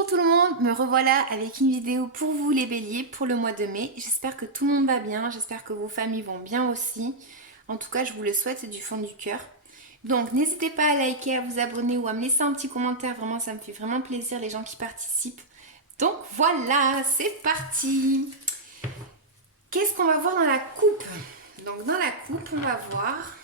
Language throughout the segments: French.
Bonjour tout le monde, me revoilà avec une vidéo pour vous les béliers pour le mois de mai. J'espère que tout le monde va bien, j'espère que vos familles vont bien aussi. En tout cas, je vous le souhaite du fond du cœur. Donc n'hésitez pas à liker, à vous abonner ou à me laisser un petit commentaire, vraiment ça me fait vraiment plaisir les gens qui participent. Donc voilà, c'est parti. Qu'est-ce qu'on va voir dans la coupe? Donc dans la coupe, on va voir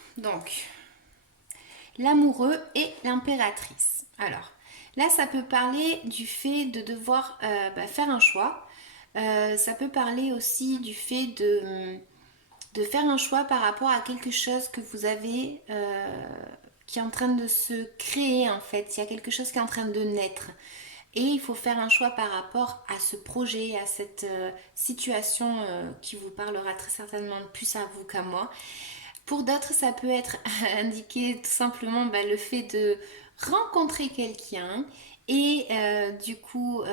l'amoureux et l'impératrice. Alors, là, ça peut parler du fait de devoir faire un choix. Ça peut parler aussi du fait de faire un choix par rapport à quelque chose que vous avez qui est en train de se créer en fait. Il y a quelque chose qui est en train de naître. Et il faut faire un choix par rapport à ce projet, à cette situation qui vous parlera très certainement plus à vous qu'à moi. Pour d'autres, ça peut être indiqué tout simplement le fait de rencontrer quelqu'un et du coup,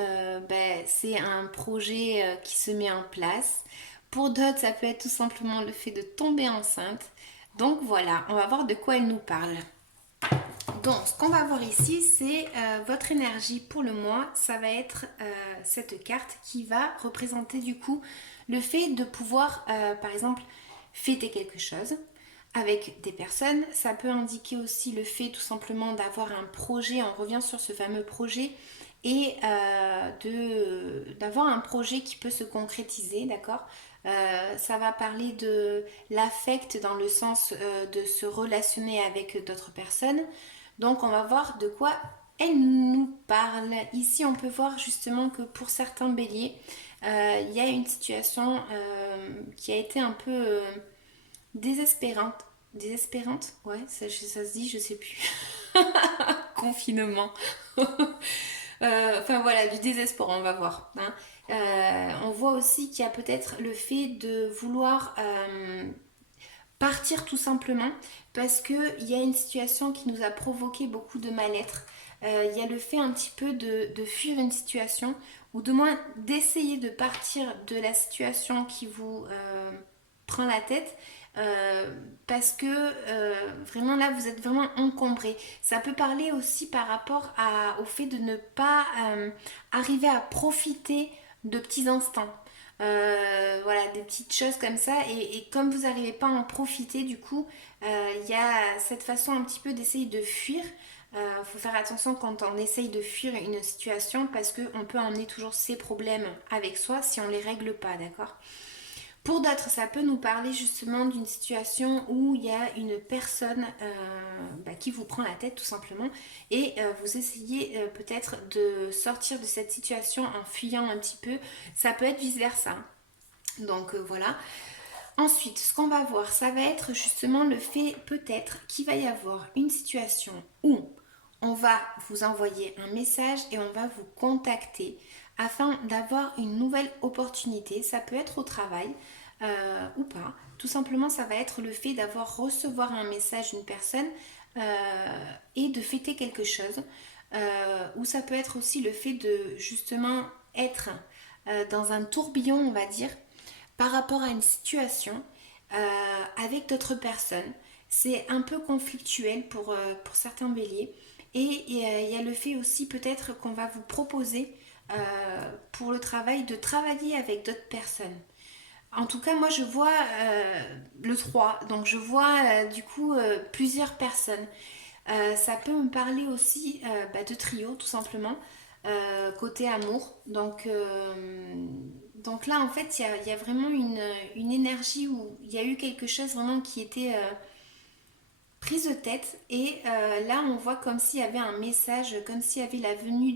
c'est un projet qui se met en place. Pour d'autres, ça peut être tout simplement le fait de tomber enceinte. Donc voilà, on va voir de quoi elle nous parle. Donc, ce qu'on va voir ici, c'est votre énergie pour le mois. Ça va être cette carte qui va représenter du coup le fait de pouvoir, par exemple, fêter quelque chose avec des personnes. Ça peut indiquer aussi le fait tout simplement d'avoir un projet. On revient sur ce fameux projet et d'avoir un projet qui peut se concrétiser, d'accord. Ça va parler de l'affect dans le sens de se relationner avec d'autres personnes. Donc on va voir de quoi elle nous parle. Ici on peut voir justement que pour certains béliers, il y a une situation qui a été un peu désespérante. Désespérante. Ouais, ça se dit, je sais plus. Confinement. Enfin voilà, du désespoir, on va voir. Hein. On voit aussi qu'il y a peut-être le fait de vouloir partir tout simplement parce qu'il y a une situation qui nous a provoqué beaucoup de mal-être. Il y a le fait un petit peu de fuir une situation ou de moins d'essayer de partir de la situation qui vous prend la tête parce que vraiment là vous êtes vraiment encombré. Ça peut parler aussi par rapport au fait de ne pas arriver à profiter de petits instants. Voilà, des petites choses comme ça. Et comme vous n'arrivez pas à en profiter, du coup, il y a cette façon un petit peu d'essayer de fuir. Il faut faire attention quand on essaye de fuir une situation parce qu'on peut emmener toujours ses problèmes avec soi si on ne les règle pas, d'accord? Pour d'autres, ça peut nous parler justement d'une situation où il y a une personne qui vous prend la tête tout simplement et vous essayez peut-être de sortir de cette situation en fuyant un petit peu. Ça peut être vice-versa. Donc voilà. Ensuite, ce qu'on va voir, ça va être justement le fait peut-être qu'il va y avoir une situation où on va vous envoyer un message et on va vous contacter afin d'avoir une nouvelle opportunité. Ça peut être au travail ou pas. Tout simplement, ça va être le fait d'avoir recevoir un message d'une personne et de fêter quelque chose. Ou ça peut être aussi le fait de justement être dans un tourbillon, on va dire, par rapport à une situation avec d'autres personnes. C'est un peu conflictuel pour certains béliers. Et il y a le fait aussi peut-être qu'on va vous proposer pour le travail de travailler avec d'autres personnes. En tout cas, moi je vois le 3, donc je vois du coup plusieurs personnes. Ça peut me parler aussi de trio, tout simplement, côté amour. Donc là, en fait, il y a vraiment une énergie où il y a eu quelque chose vraiment qui était prise de tête. Et là, on voit comme s'il y avait un message, comme s'il y avait la venue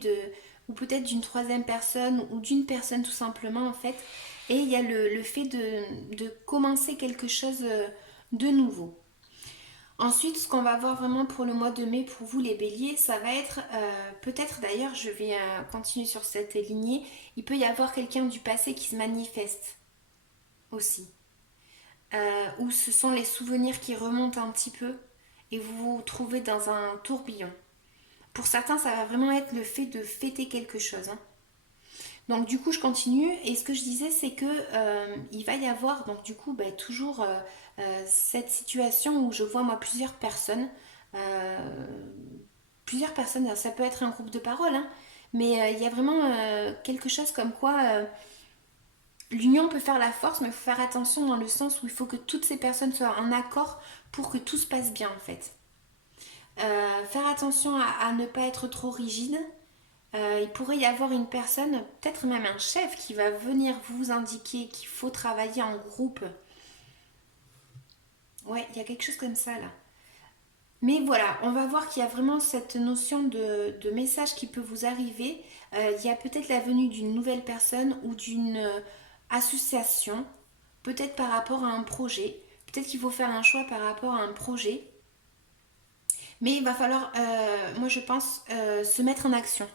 ou peut-être d'une troisième personne, ou d'une personne tout simplement, en fait. Et il y a le fait de commencer quelque chose de nouveau. Ensuite, ce qu'on va voir vraiment pour le mois de mai, pour vous les béliers, ça va être, peut-être d'ailleurs, je vais continuer sur cette lignée, il peut y avoir quelqu'un du passé qui se manifeste aussi. Où ce sont les souvenirs qui remontent un petit peu et vous vous trouvez dans un tourbillon. Pour certains, ça va vraiment être le fait de fêter quelque chose. Hein. Donc du coup, je continue et ce que je disais, c'est que il va y avoir donc du coup toujours cette situation où je vois moi plusieurs personnes, ça peut être un groupe de parole, hein, Mais il y a vraiment quelque chose comme quoi l'union peut faire la force, mais il faut faire attention dans le sens où il faut que toutes ces personnes soient en accord pour que tout se passe bien en fait. Faire attention à ne pas être trop rigide. Il pourrait y avoir une personne, peut-être même un chef, qui va venir vous indiquer qu'il faut travailler en groupe. Ouais, il y a quelque chose comme ça là. Mais voilà, on va voir qu'il y a vraiment cette notion de message qui peut vous arriver. Il y a peut-être la venue d'une nouvelle personne ou d'une association, peut-être par rapport à un projet. Peut-être qu'il faut faire un choix par rapport à un projet. Mais il va falloir, moi je pense, se mettre en action.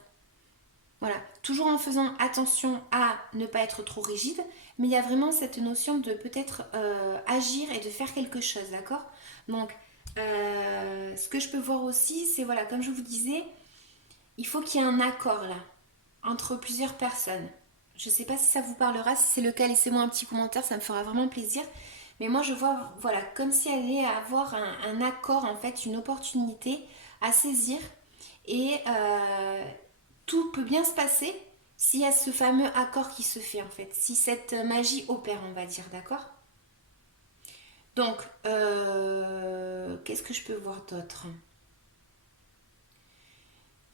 Voilà, toujours en faisant attention à ne pas être trop rigide, mais il y a vraiment cette notion de peut-être agir et de faire quelque chose, d'accord? Donc, ce que je peux voir aussi, c'est voilà, comme je vous disais, il faut qu'il y ait un accord là, entre plusieurs personnes. Je ne sais pas si ça vous parlera, si c'est le cas, laissez-moi un petit commentaire, ça me fera vraiment plaisir. Mais moi, je vois, voilà, comme si elle allait avoir un accord, en fait, une opportunité à saisir. Et tout peut bien se passer s'il y a ce fameux accord qui se fait, en fait. Si cette magie opère, on va dire, d'accord? Donc, qu'est-ce que je peux voir d'autre?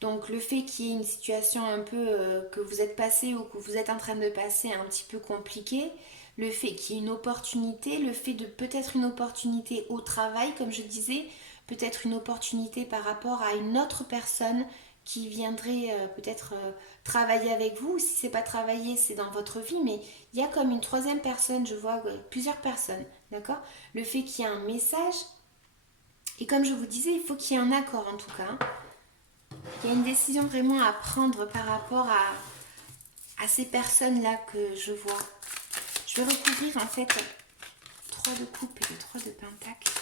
Donc le fait qu'il y ait une situation un peu que vous êtes passé ou que vous êtes en train de passer un petit peu compliqué, le fait qu'il y ait une opportunité, le fait de peut-être une opportunité au travail, comme je disais, peut-être une opportunité par rapport à une autre personne qui viendrait peut-être travailler avec vous. Si c'est pas travailler, c'est dans votre vie, mais il y a comme une troisième personne, je vois plusieurs personnes, d'accord? Le fait qu'il y ait un message, et comme je vous disais, il faut qu'il y ait un accord en tout cas, hein. Il y a une décision vraiment à prendre par rapport à ces personnes-là que je vois. Je vais recouvrir en fait 3 de coupe et le 3 de pentacle.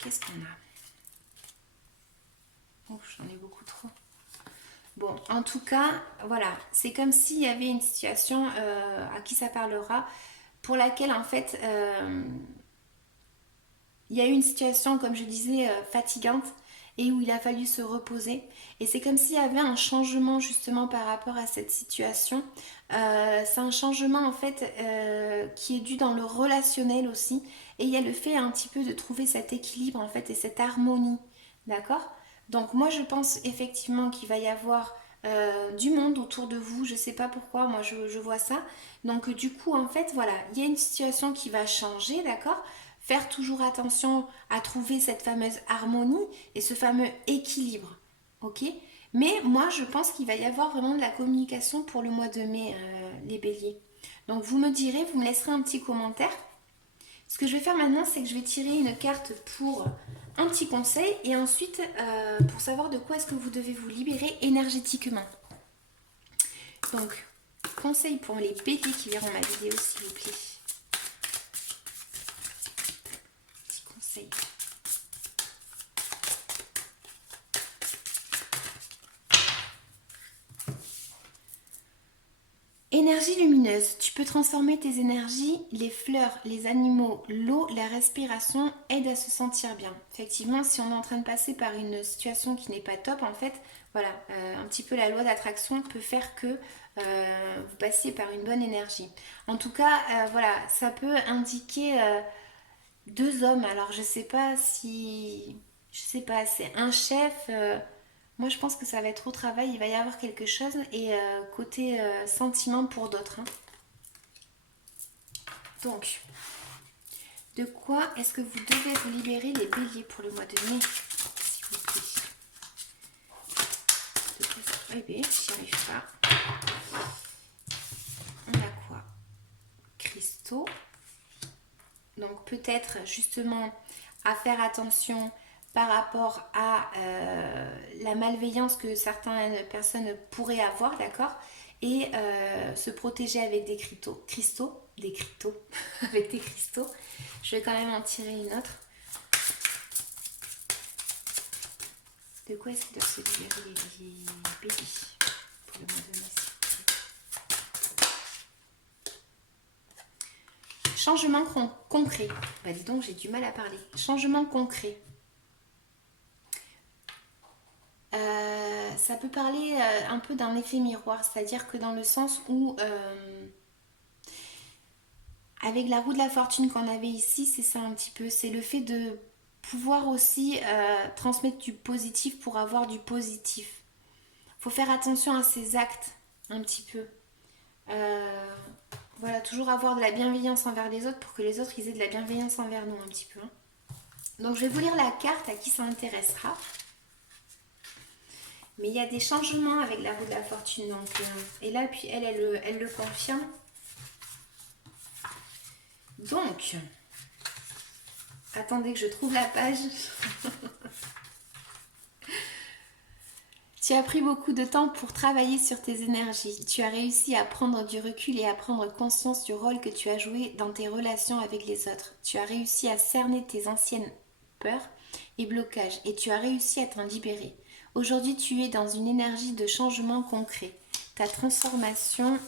Qu'est-ce qu'on a? Oh, j'en ai beaucoup trop. Bon, en tout cas, voilà, c'est comme s'il y avait une situation à qui ça parlera, pour laquelle en fait il y a eu une situation, comme je disais, fatigante et où il a fallu se reposer. Et c'est comme s'il y avait un changement justement par rapport à cette situation. C'est un changement en fait qui est dû dans le relationnel aussi. Et il y a le fait un petit peu de trouver cet équilibre en fait et cette harmonie. D'accord? Donc moi je pense effectivement qu'il va y avoir du monde autour de vous. Je sais pas pourquoi, moi je vois ça. Donc du coup en fait voilà, il y a une situation qui va changer, d'accord? Faire toujours attention à trouver cette fameuse harmonie et ce fameux équilibre. Ok? Mais moi, je pense qu'il va y avoir vraiment de la communication pour le mois de mai, les béliers. Donc vous me direz, vous me laisserez un petit commentaire. Ce que je vais faire maintenant, c'est que je vais tirer une carte pour un petit conseil et ensuite pour savoir de quoi est-ce que vous devez vous libérer énergétiquement. Donc, conseil pour les béliers qui verront ma vidéo, s'il vous plaît. Petit conseil. Énergie lumineuse, tu peux transformer tes énergies, les fleurs, les animaux, l'eau, la respiration aident à se sentir bien. Effectivement, si on est en train de passer par une situation qui n'est pas top, en fait, voilà, un petit peu la loi d'attraction peut faire que vous passiez par une bonne énergie. En tout cas, voilà, ça peut indiquer deux hommes. Alors, je sais pas si, je sais pas, c'est un chef. Moi, je pense que ça va être au travail, il va y avoir quelque chose. Et côté sentiment pour d'autres, hein. Donc, de quoi est-ce que vous devez vous libérer les béliers pour le mois de mai, s'il vous plaît? De quoi ça... Eh bien, j'y arrive pas. On a quoi? Cristaux. Donc, peut-être justement à faire attention par rapport à la malveillance que certaines personnes pourraient avoir, d'accord? Et se protéger avec des avec des cristaux. Je vais quand même en tirer une autre. De quoi est-ce qu'ils doivent se libérer les béliers pour le mois de mai? Changement concret. Bah dis donc, j'ai du mal à parler. Changement concret. Ça peut parler un peu d'un effet miroir, c'est-à-dire que dans le sens où avec la roue de la fortune qu'on avait ici, c'est ça un petit peu, c'est le fait de pouvoir aussi transmettre du positif pour avoir du positif. Faut faire attention à ses actes un petit peu. Voilà, toujours avoir de la bienveillance envers les autres pour que les autres ils aient de la bienveillance envers nous un petit peu. Hein. Donc je vais vous lire la carte à qui ça intéressera. Mais il y a des changements avec la roue de la fortune. Donc, et là, puis elle le confirme. Donc, attendez que je trouve la page. Tu as pris beaucoup de temps pour travailler sur tes énergies. Tu as réussi à prendre du recul et à prendre conscience du rôle que tu as joué dans tes relations avec les autres. Tu as réussi à cerner tes anciennes peurs et blocages et tu as réussi à t'en libérer. Aujourd'hui, tu es dans une énergie de changement concret. Ta transformation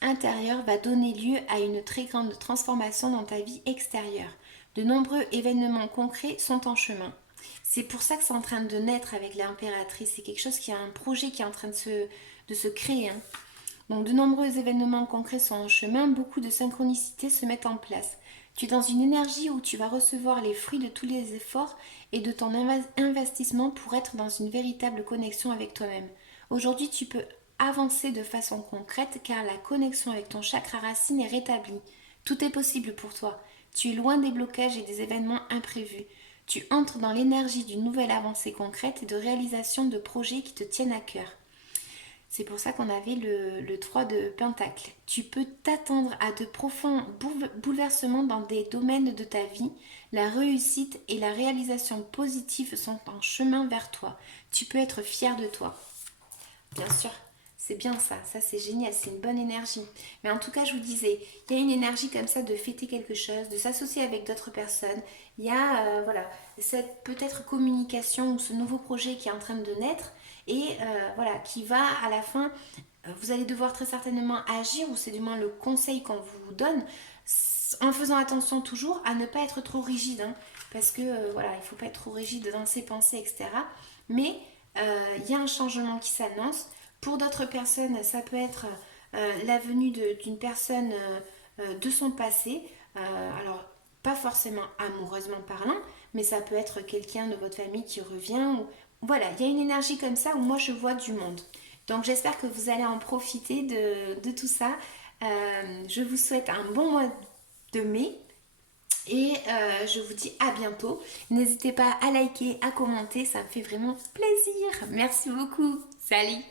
intérieure va donner lieu à une très grande transformation dans ta vie extérieure. De nombreux événements concrets sont en chemin. C'est pour ça que c'est en train de naître avec l'impératrice. C'est quelque chose qui a un projet qui est en train de se créer. Hein. Donc de nombreux événements concrets sont en chemin, beaucoup de synchronicités se mettent en place. Tu es dans une énergie où tu vas recevoir les fruits de tous les efforts et de ton investissement pour être dans une véritable connexion avec toi-même. Aujourd'hui, tu peux avancer de façon concrète car la connexion avec ton chakra racine est rétablie. Tout est possible pour toi. Tu es loin des blocages et des événements imprévus. Tu entres dans l'énergie d'une nouvelle avancée concrète et de réalisation de projets qui te tiennent à cœur. C'est pour ça qu'on avait le 3 de Pentacle. Tu peux t'attendre à de profonds bouleversements dans des domaines de ta vie. La réussite et la réalisation positive sont en chemin vers toi. Tu peux être fier de toi. Bien sûr, c'est bien ça. Ça, c'est génial. C'est une bonne énergie. Mais en tout cas, je vous disais, il y a une énergie comme ça de fêter quelque chose, de s'associer avec d'autres personnes. Il y a voilà, cette peut-être communication ou ce nouveau projet qui est en train de naître et voilà, qui va à la fin, vous allez devoir très certainement agir, ou c'est du moins le conseil qu'on vous donne, en faisant attention toujours à ne pas être trop rigide, hein, parce que voilà, il ne faut pas être trop rigide dans ses pensées, etc. Mais il y a un changement qui s'annonce. Pour d'autres personnes, ça peut être la venue d'une personne de son passé, alors pas forcément amoureusement parlant, mais ça peut être quelqu'un de votre famille qui revient. Ou... Voilà, il y a une énergie comme ça où moi je vois du monde. Donc j'espère que vous allez en profiter de tout ça. Je vous souhaite un bon mois de mai et je vous dis à bientôt. N'hésitez pas à liker, à commenter, ça me fait vraiment plaisir. Merci beaucoup. Salut!